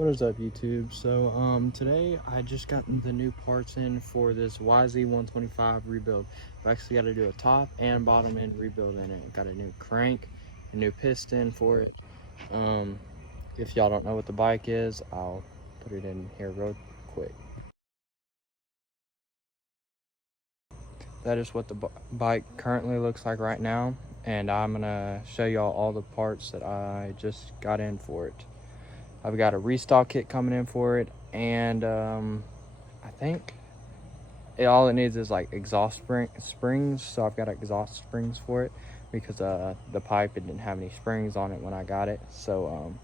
What is up, YouTube? So today I just got the new parts in for this yz125 rebuild. I've actually got to do a top and bottom end rebuild in it. Got a new crank, a new piston for it. If y'all don't know what the bike is, I'll put it in here real quick. That is what the bike currently looks like right now, and I'm gonna show y'all all the parts that I just got in for it. I've got a restyle kit coming in for it, and I think all it needs is like exhaust springs. So I've got exhaust springs for it because the pipe, it didn't have any springs on it when I got it. So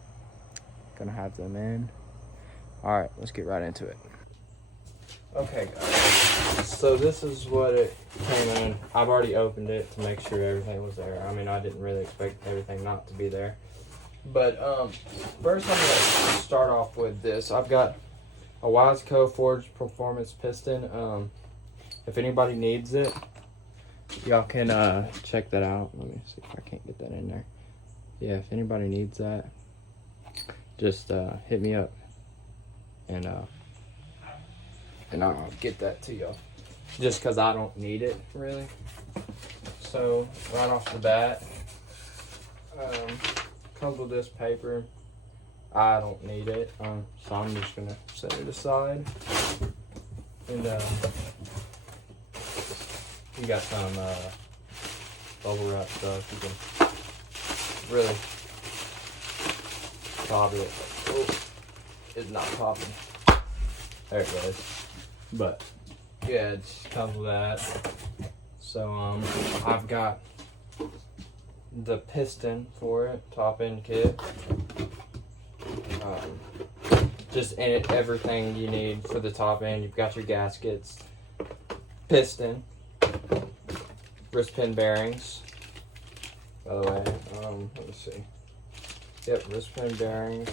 gonna have them in. All right, let's get right into it. Okay, guys. So this is what it came in. I've already opened it to make sure everything was there. I mean, I didn't really expect everything not to be there. But first I'm going to start off with this. I've got a yz125 Forged Performance Piston. If anybody needs it, y'all can check that out. Let me see if I can't get that in there. Yeah, if anybody needs that, just hit me up, and I'll get that to y'all. Just because I don't need it, really. So, right off the bat, comes with this paper. I don't need it, so I'm just gonna set it aside. And you got some bubble wrap stuff. You can really pop it. Oh, it's not popping. There it goes. But yeah, it comes with that. So I've got the piston for it, top end kit. Just in it, everything you need for the top end. You've got your gaskets, piston, wrist pin bearings. By the way, let me see. Yep, wrist pin bearings.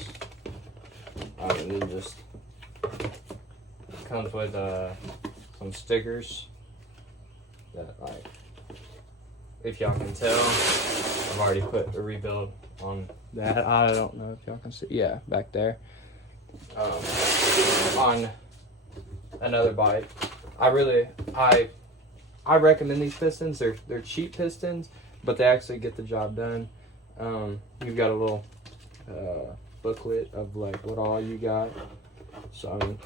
And then just comes with some stickers that, like, if y'all can tell, I've already put a rebuild on that. I don't know if y'all can see. Yeah, back there. On another bike. I recommend these pistons. They're cheap pistons, but they actually get the job done. You've got a little booklet of like what all you got. So I mean,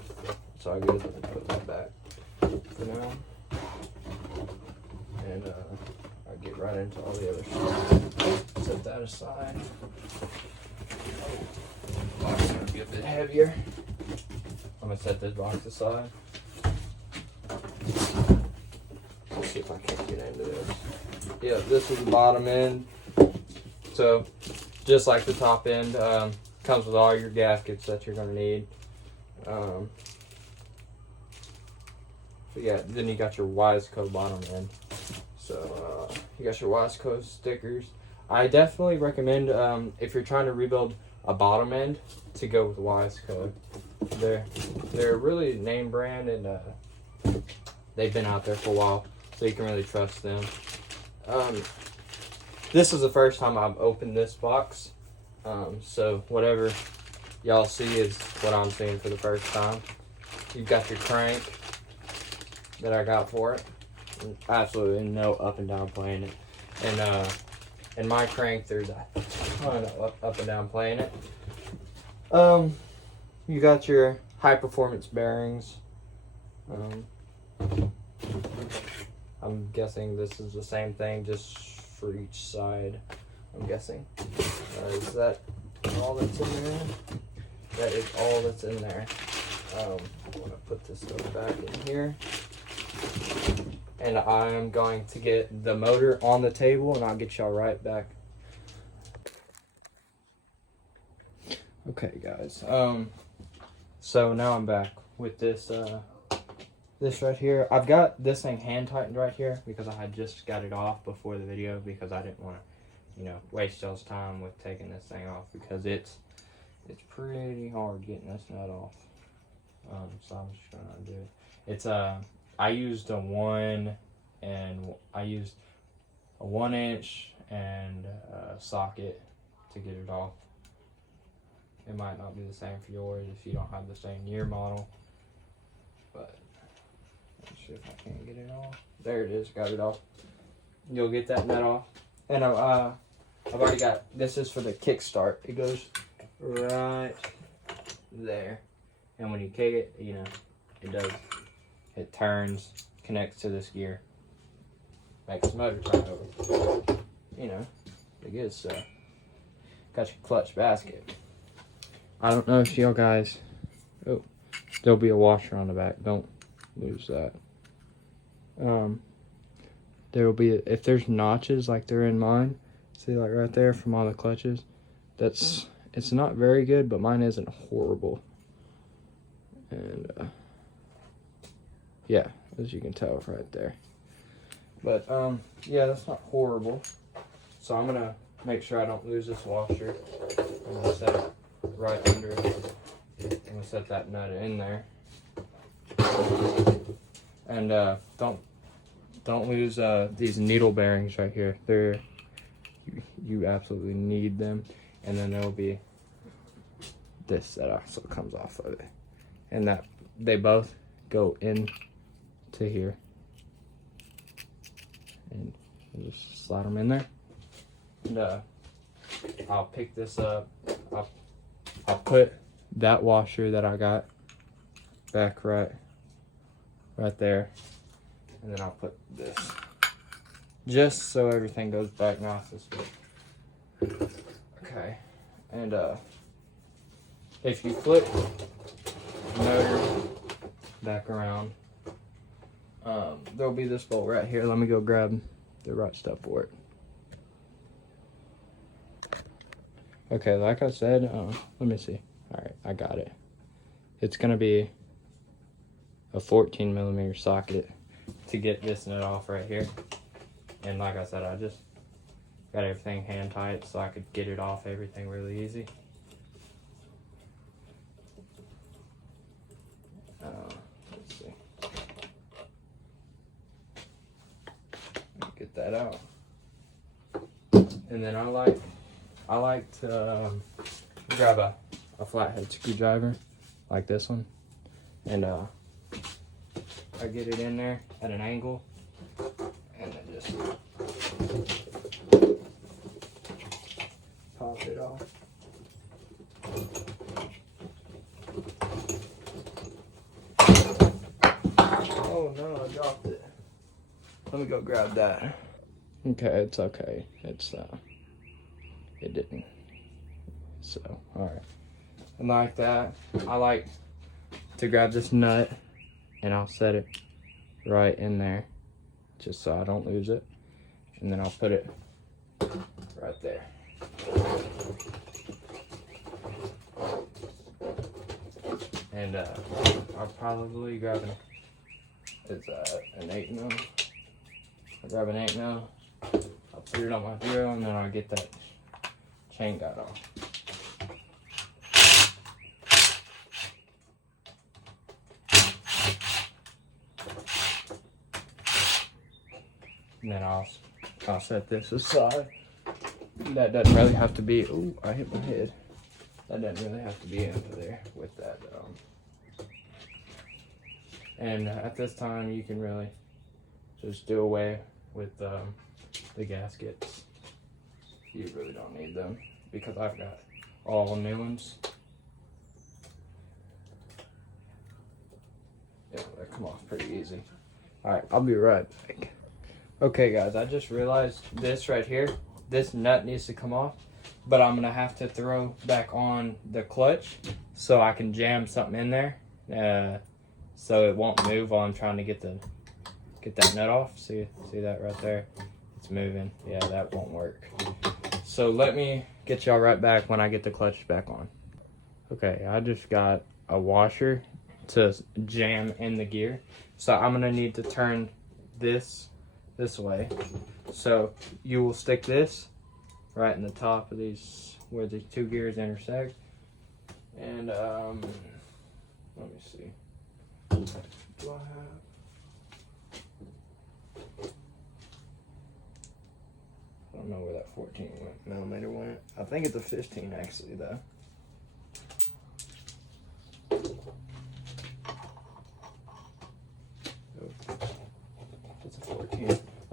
it's all good. Let me put that back for now. And I'll get right into all the other stuff. Set that aside. Oh, box is gonna be a bit heavier. I'm gonna set this box aside. Let's see if I can't get into this. Yeah, this is the bottom end. So, just like the top end, comes with all your gaskets that you're gonna need. So yeah, then you got your yz125 bottom end. So you got your yz125 stickers. I definitely recommend if you're trying to rebuild a bottom end to go with yz125. They're a really name brand, and they've been out there for a while, so you can really trust them. This is the first time I've opened this box, so whatever y'all see is what I'm seeing for the first time. You've got your crank that I got for it. Absolutely no up and down playing it. And in my crank, there's a ton of up and down playing it. You got your high performance bearings. I'm guessing this is the same thing, just for each side. I'm guessing. Is that all that's in there? That is all that's in there. I'm gonna put this stuff back in here. And I'm going to get the motor on the table, and I'll get y'all right back. Okay, guys. So now I'm back with this this right here. I've got this thing hand tightened right here because I had just got it off before the video because I didn't want to, you know, waste y'all's time with taking this thing off because it's pretty hard getting this nut off. So I'm just gonna do it. It's I used a 1 inch and a socket to get it off. It might not be the same for yours if you don't have the same year model. But let's see if I can't get it off. There it is, got it off. You'll get that nut off. And I've already got, this is for the kickstart. It goes right there. And when you kick it, you know, it turns, connects to this gear. Makes the motor turn over. You know, the good stuff. Got your clutch basket. I don't know if y'all guys, oh, there'll be a washer on the back. Don't lose that. There will be, if there's notches like there in mine, see like right there from all the clutches, it's not very good, but mine isn't horrible. And yeah, as you can tell right there. But yeah, that's not horrible. So I'm gonna make sure I don't lose this washer. I'm gonna set it right under it. I'm gonna set that nut in there. And don't lose these needle bearings right here. You absolutely need them. And then there'll be this that also comes off of it. And that they both go in to here. And just slide them in there. And I'll pick this up. I'll put that washer that I got back right there. And then I'll put this. Just so everything goes back nice this way. Okay. And if you flip the motor back around, there'll be this bolt right here. Let me go grab the right stuff for it. Okay, like I said, let me see. All right, I got it. It's gonna be a 14mm socket to get this nut off right here. And like I said, I just got everything hand tight so I could get it off everything really easy. Let's see. Get that out. And then I like to grab a flathead screwdriver like this one, and I get it in there at an angle, and then just pop it off. Oh no, I dropped it. Let me go grab that. Okay, it's okay. It didn't. So, alright. And like that, I like to grab this nut and I'll set it right in there just so I don't lose it. And then I'll put it right there. And I'll probably grab an 8mm. I'll grab an 8mm. I'll put it on my drill and then I'll get that chain guide off. And then I'll set this aside. That doesn't really have to be, ooh, I hit my head. That doesn't really have to be into there with that. And at this time, you can really just do away with the gaskets. You really don't need them because I've got all new ones. Yeah, they come off pretty easy. All right, I'll be right back. Okay guys, I just realized this right here, this nut needs to come off, but I'm gonna have to throw back on the clutch so I can jam something in there, so it won't move while I'm trying to get that nut off. See that right there? It's moving. Yeah, that won't work. So let me get y'all right back when I get the clutch back on. Okay, I just got a washer to jam in the gear, so I'm gonna need to turn this way. So you will stick this right in the top of these where the two gears intersect. And let me see. Do I have? I don't know where that 14mm went. I think it's a 15 actually though.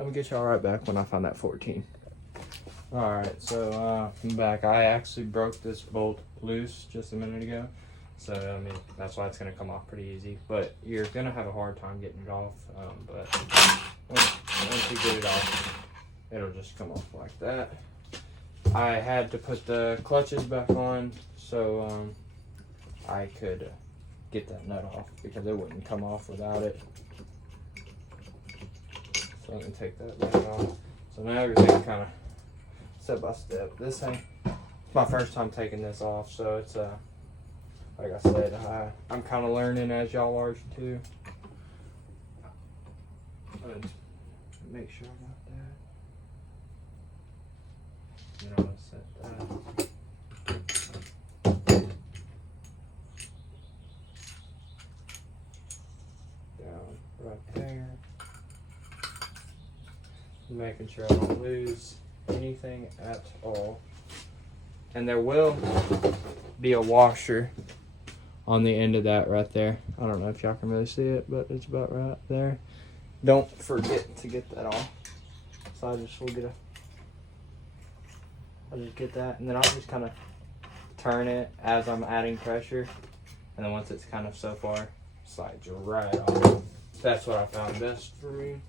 I'm gonna get y'all right back when I find that 14. Alright, so I'm back. I actually broke this bolt loose just a minute ago. So, I mean, that's why it's going to come off pretty easy. But you're going to have a hard time getting it off. But once you get it off, it'll just come off like that. I had to put the clutches back on so I could get that nut off because it wouldn't come off without it. So I'm going to take that back off. So now everything's kind of step by step. This ain't my first time taking this off, so it's like I said, I'm kind of learning as y'all are too. But make sure I got that. Then I'm gonna set that down right there. Making sure I don't lose anything at all. And there will be a washer on the end of that right there. I don't know if y'all can really see it, but it's about right there. Don't forget to get that off. So I'll just get that, and then I'll just kind of turn it as I'm adding pressure, and then once it's kind of so far, slides right off. That's what I found best for me.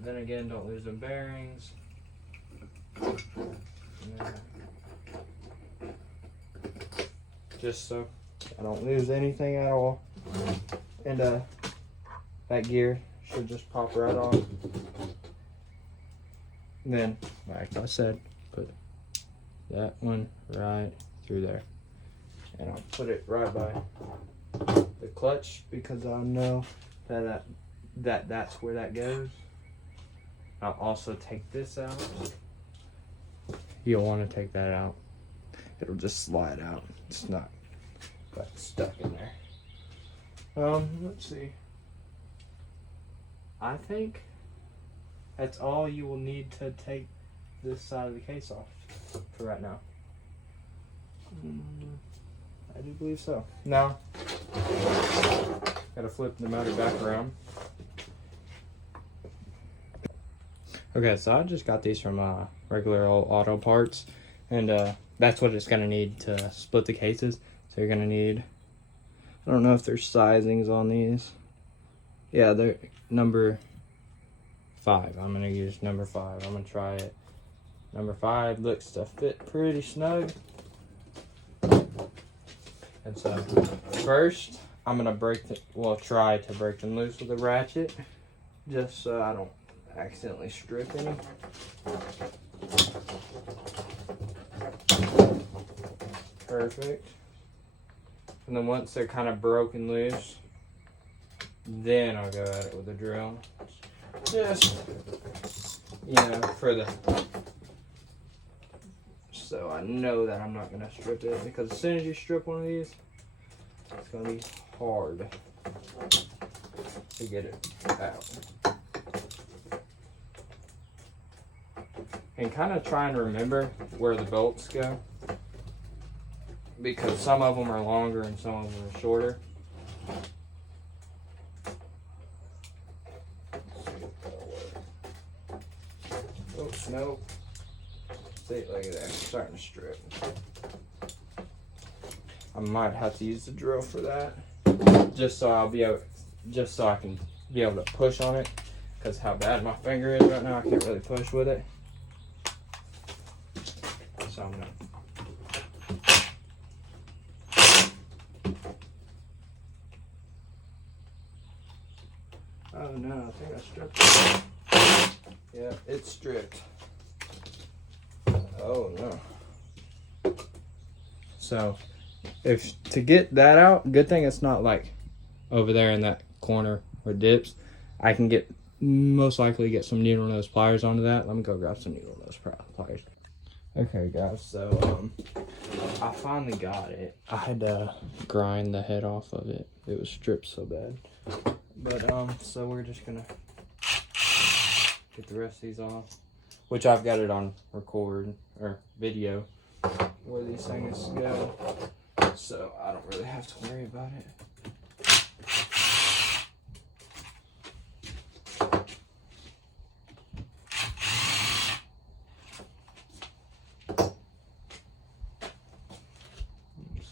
Then again, don't lose the bearings. Just so I don't lose anything at all. And that gear should just pop right off. And then, like I said, put that one right through there. And I'll put it right by the clutch because I know that's where that goes. I'll also take this out. You'll want to take that out. It'll just slide out. It's not got stuck in there. Let's see. I think that's all you will need to take this side of the case off for right now. I do believe so. Now, gotta flip the motor back around. Okay, so I just got these from regular old auto parts, and that's what it's gonna need to split the cases. So you're gonna need, I don't know if there's sizings on these. Yeah, they're number 5. I'm gonna use number 5. I'm gonna try it. Number 5 looks to fit pretty snug. And so first, I'm gonna try to break them loose with a ratchet, just so I don't accidentally strip any. Perfect. And then once they're kind of broken loose, then I'll go at it with a drill. Just, so I know that I'm not gonna strip it, because as soon as you strip one of these, it's gonna be hard to get it out. And kind of try and remember where the bolts go, because some of them are longer and some of them are shorter. Oops, nope. See, look at that, it's starting to strip. I might have to use the drill for that, just so I can be able to push on it, because how bad my finger is right now, I can't really push with it. So I'm gonna. Oh no, I think I stripped it. Yeah, it's stripped. Oh no. So, to get that out, good thing it's not like over there in that corner where it dips. I can most likely get some needle nose pliers onto that. Let me go grab some needle nose pliers. Okay guys, so I finally got it. I had to grind the head off of it. It was stripped so bad. But so we're just gonna get the rest of these off, which I've got it on record or video where these things go, so I don't really have to worry about it.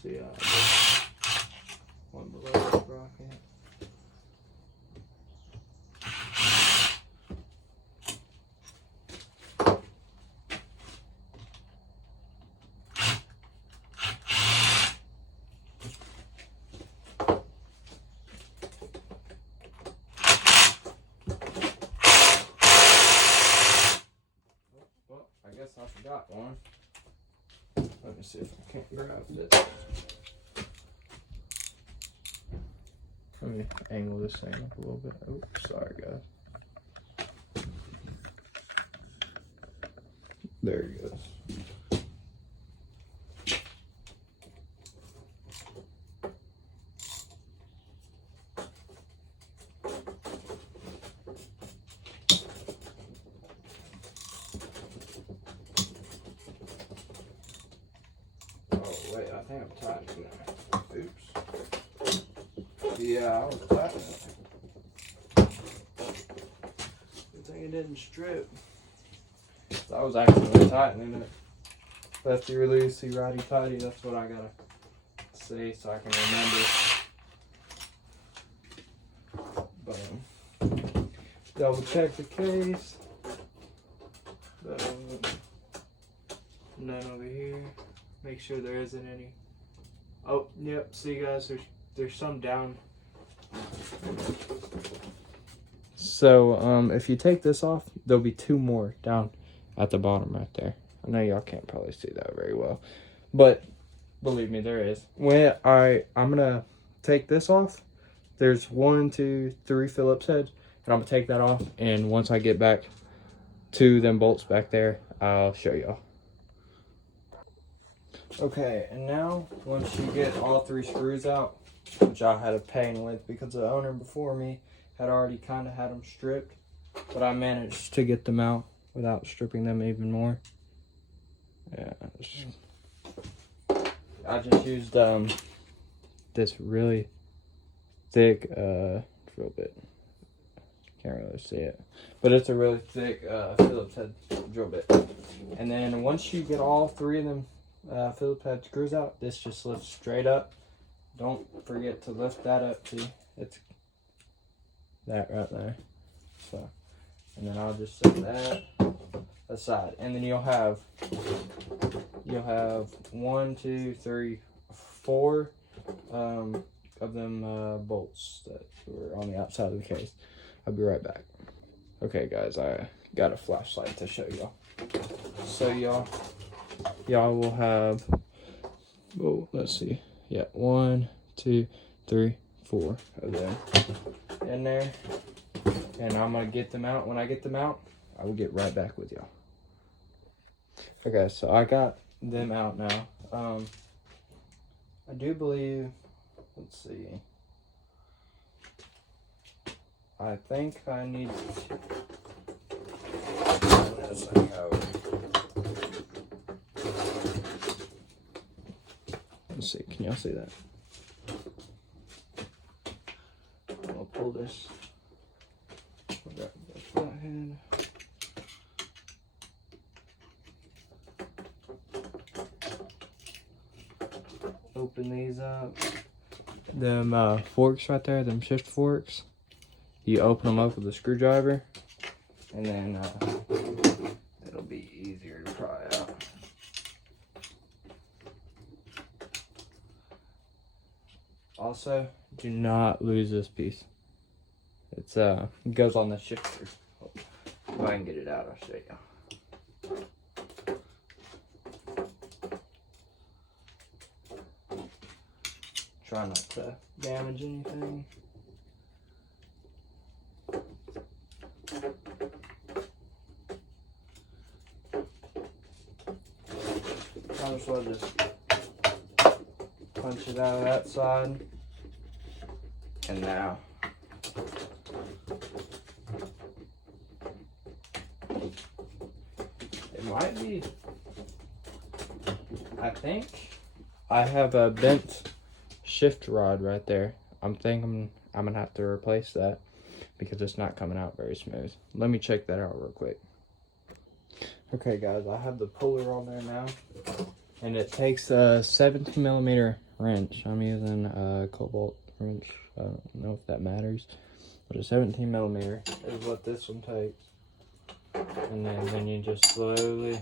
see, one below the sprocket. I guess I forgot one. Let me see if I can't grab this. Let me angle this thing up a little bit. Oops, sorry guys. There it goes. Wait, I think I'm tightening it. Oops. Yeah, I was tightening it. Good thing it didn't strip. I was actually tightening it. Lefty releasey, righty tighty. That's what I gotta say so I can remember. Boom. Double check the case. None over here. Make sure there isn't any. Oh, yep. See, guys, there's some down. So, if you take this off, there'll be two more down at the bottom right there. I know y'all can't probably see that very well, but believe me, there is. When I'm gonna take this off, there's 1, 2, 3 Phillips heads, and I'm gonna take that off. And once I get back to them bolts back there, I'll show y'all. Okay, and now once you get all 3 screws out, which I had a pain with because the owner before me had already kind of had them stripped, but I managed to get them out without stripping them even more. Yeah, I just used this really thick drill bit. Can't really see it, but it's a really thick Phillips head drill bit. And then once you get all 3 of them Phillips head screws out, this just lifts straight up. Don't forget to lift that up too. It's that right there. So, and then I'll just set that aside, and then you'll have 1, 2, 3, 4 of them bolts that were on the outside of the case. I'll be right back. Okay guys, I got a flashlight to show y'all. So y'all will have, oh, let's see, yeah, 1, 2, 3, 4 of them in there, and I'm gonna get them out. When I get them out, I will get right back with y'all. Okay, so I got them out now. I do believe, let's see, I think I need to, let's see, can y'all see that? I'll pull this. Flathead. Open these up. Them forks right there, them shift forks. You open them up with a screwdriver, and then it'll be easier to pry out. Also, do not lose this piece. It's it goes on the shifter. If I can get it out, I'll show you. Try not to damage anything. Might as well just punch it out of that side. And now it might be, I think I have a bent shift rod right there. I'm thinking I'm gonna have to replace that because it's not coming out very smooth. Let me check that out real quick. Okay guys, I have the puller on there now, And it takes a 17mm wrench. I'm using a cobalt wrench. I don't know if that matters, but a 17mm is what this one takes. And then you just slowly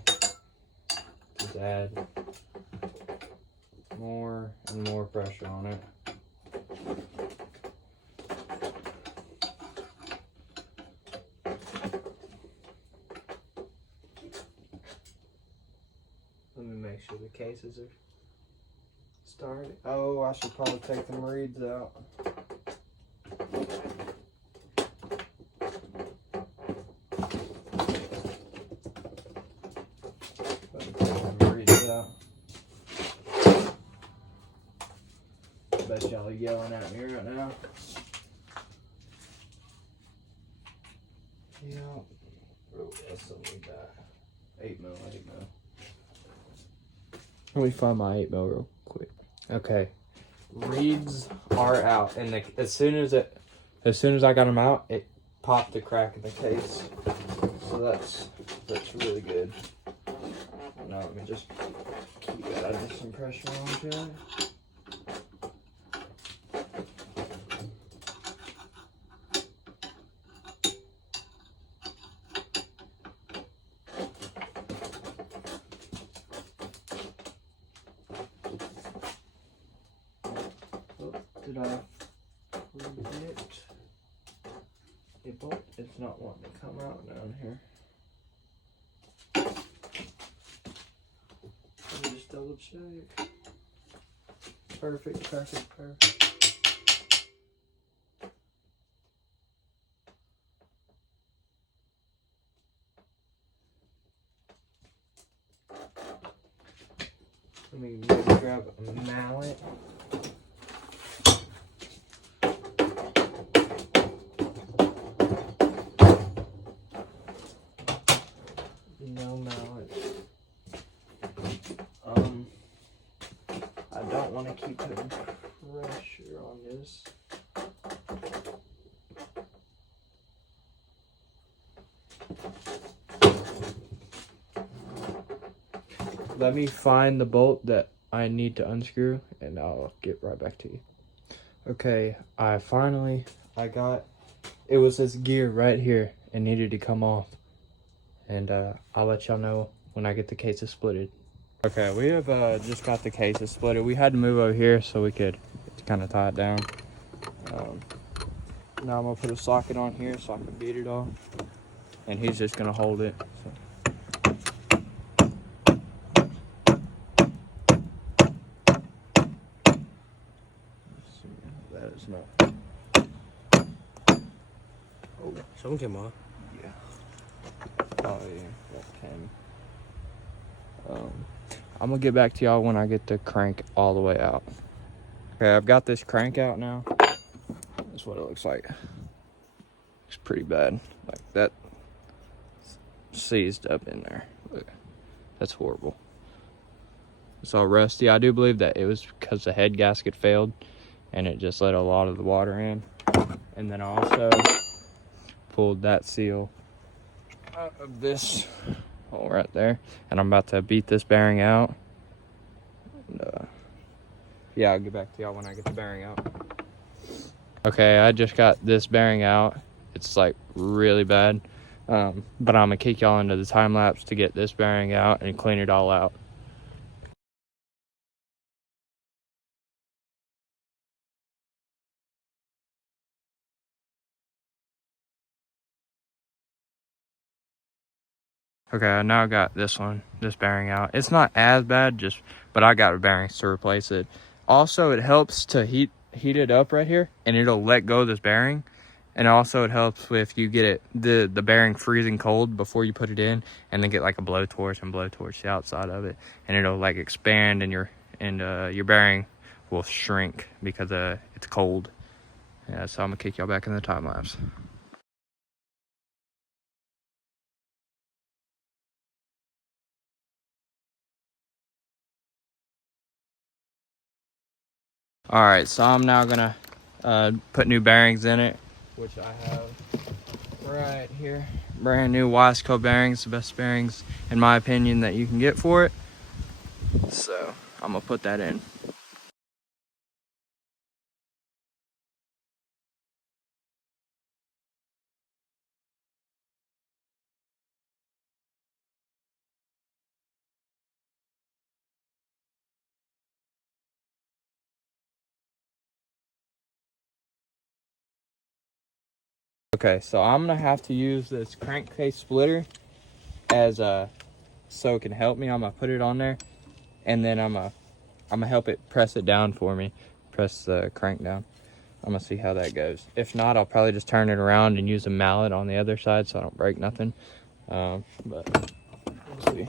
just add more and more pressure on it. Let me make sure the cases are started. Oh, I should probably take the reeds out. Let me take the reeds out. Bet y'all are yelling at me right now. Yeah. Oh, I still need that. 8mm. Let me find my 8mm real quick. Okay, reeds are out, and as soon as I got them out, it popped a crack in the case. So that's really good. Now let me just keep adding some pressure onto it. Did I forget a bolt? It's not wanting to come out down here. Let me just double check. Perfect. Let me maybe grab a mallet. No mallet. I don't want to keep putting pressure on this. Let me find the bolt that I need to unscrew and I'll get right back to you. Okay, I got, it was this gear right here and needed to come off. And I'll let y'all know when I get the cases splitted. Okay, we have just got the cases splitted. We had to move over here so we could kind of tie it down. Now I'm gonna put a socket on here so I can beat it off. And he's just gonna hold it. So. That is not. Oh, something came off. Yeah. Oh yeah, that came. I'm gonna get back to y'all when I get the crank all the way out. Okay, I've got this crank out now. That's what it looks like. It's pretty bad. Like that seized up in there. Look, that's horrible. It's all rusty. I do believe that it was because the head gasket failed and it just let a lot of the water in. And then I also pulled that seal out of this hole right there. And I'm about to beat this bearing out. And, yeah, I'll get back to y'all when I get the bearing out. Okay, I just got this bearing out. It's like really bad. But I'm gonna kick y'all into the time lapse to get this bearing out and clean it all out. Okay, I now got this bearing out. It's not as bad, but I got bearings to replace it. Also, it helps to heat it up right here, and it'll let go of this bearing. And also, it helps if you get the bearing freezing cold before you put it in, and then get like a blowtorch and blowtorch the outside of it, and it'll like expand, and your bearing will shrink because it's cold. Yeah, so I'm gonna kick y'all back in the time lapse. All right, so I'm now gonna put new bearings in it, which I have right here. Brand new Wiseco bearings, the best bearings in my opinion that you can get for it. So I'm gonna put that in. Okay, so I'm gonna have to use this crankcase splitter as so it can help me. I'm gonna put it on there, and then I'm gonna help it press it down for me, press the crank down. I'm gonna see how that goes. If not, I'll probably just turn it around and use a mallet on the other side so I don't break nothing. But we'll see.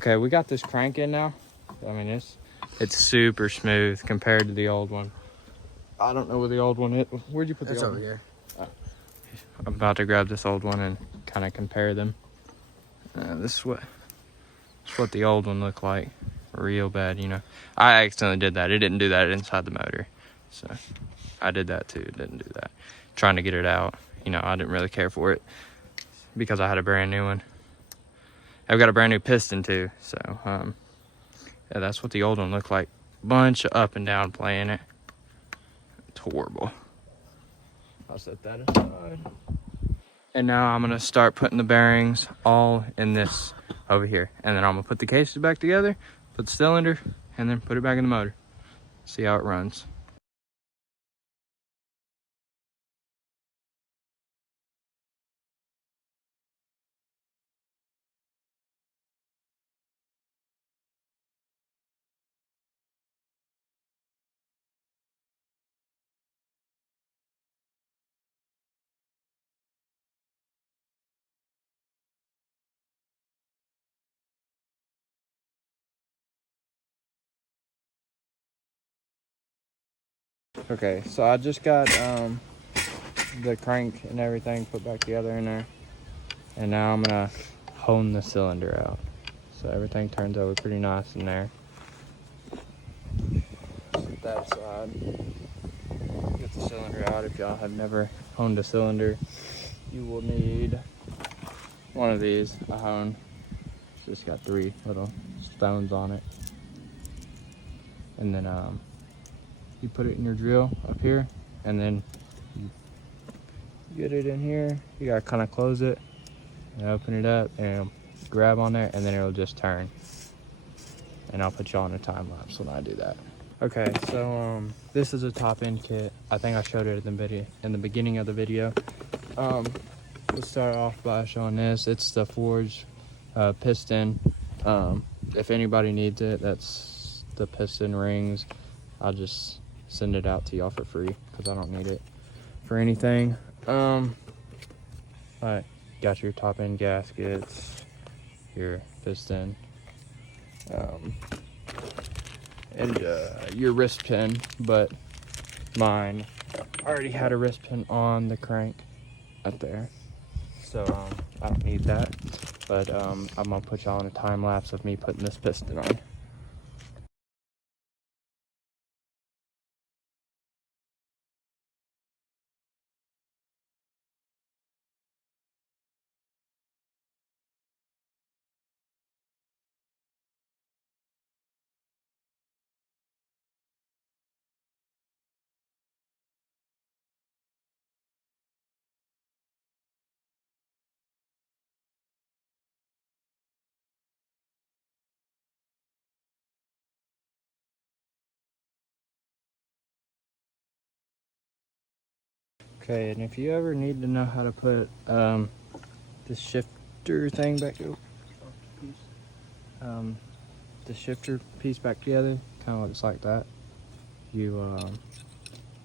Okay, we got this crank in now. I mean, it's super smooth compared to the old one. I don't know where the old one is. Where'd you put the old one? It's over here. I'm about to grab this old one and kind of compare them. This is what the old one looked like. Real bad, you know. I accidentally did that. It didn't do that inside the motor. So I did that too. It didn't do that. Trying to get it out. You know, I didn't really care for it because I had a brand new one. I've got a brand new piston too. So yeah, that's what the old one looked like. Bunch of up and down playing it. It's horrible. I'll set that aside. And now I'm gonna start putting the bearings all in this over here. And then I'm gonna put the cases back together, put the cylinder, and then put it back in the motor. See how it runs. Okay, so I just got the crank and everything put back together in there. And now I'm gonna hone the cylinder out. So everything turns over pretty nice in there. Set that aside. Get the cylinder out. If y'all have never honed a cylinder, you will need one of these, a hone. It's just got 3 little stones on it. And then you put it in your drill up here, and then you get it in here. You gotta kind of close it and open it up and grab on there, and then it'll just turn. And I'll put you on a time lapse when I do that. Okay, so this is a top end kit. I think I showed it in the beginning of the video. Let's start off by showing this. It's the forged piston. If anybody needs it, that's the piston rings. I'll just send it out to y'all for free because I don't need it for anything. Alright, got your top end gaskets, your piston, and your wrist pin, but mine already had a wrist pin on the crank up there, so I don't need that. But I'm gonna put y'all on a time lapse of me putting this piston on. Okay, and if you ever need to know how to put the shifter thing back, the shifter piece back together, kind of looks like that. You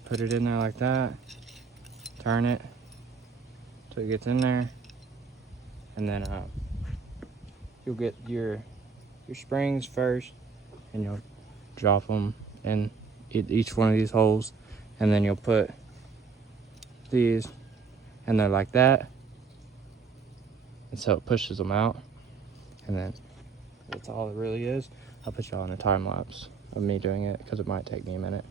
put it in there like that, turn it till it gets in there, and then you'll get your springs first, and you'll drop them in each one of these holes, and then you'll put these, and they're like that, and so it pushes them out. and then that's all it really is. I'll put y'all in a time lapse of me doing it because it might take me a minute.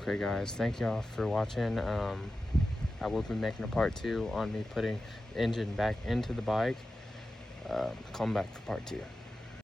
Okay guys, thank y'all for watching. I will be making a part 2 on me putting the engine back into the bike. Come back for part 2.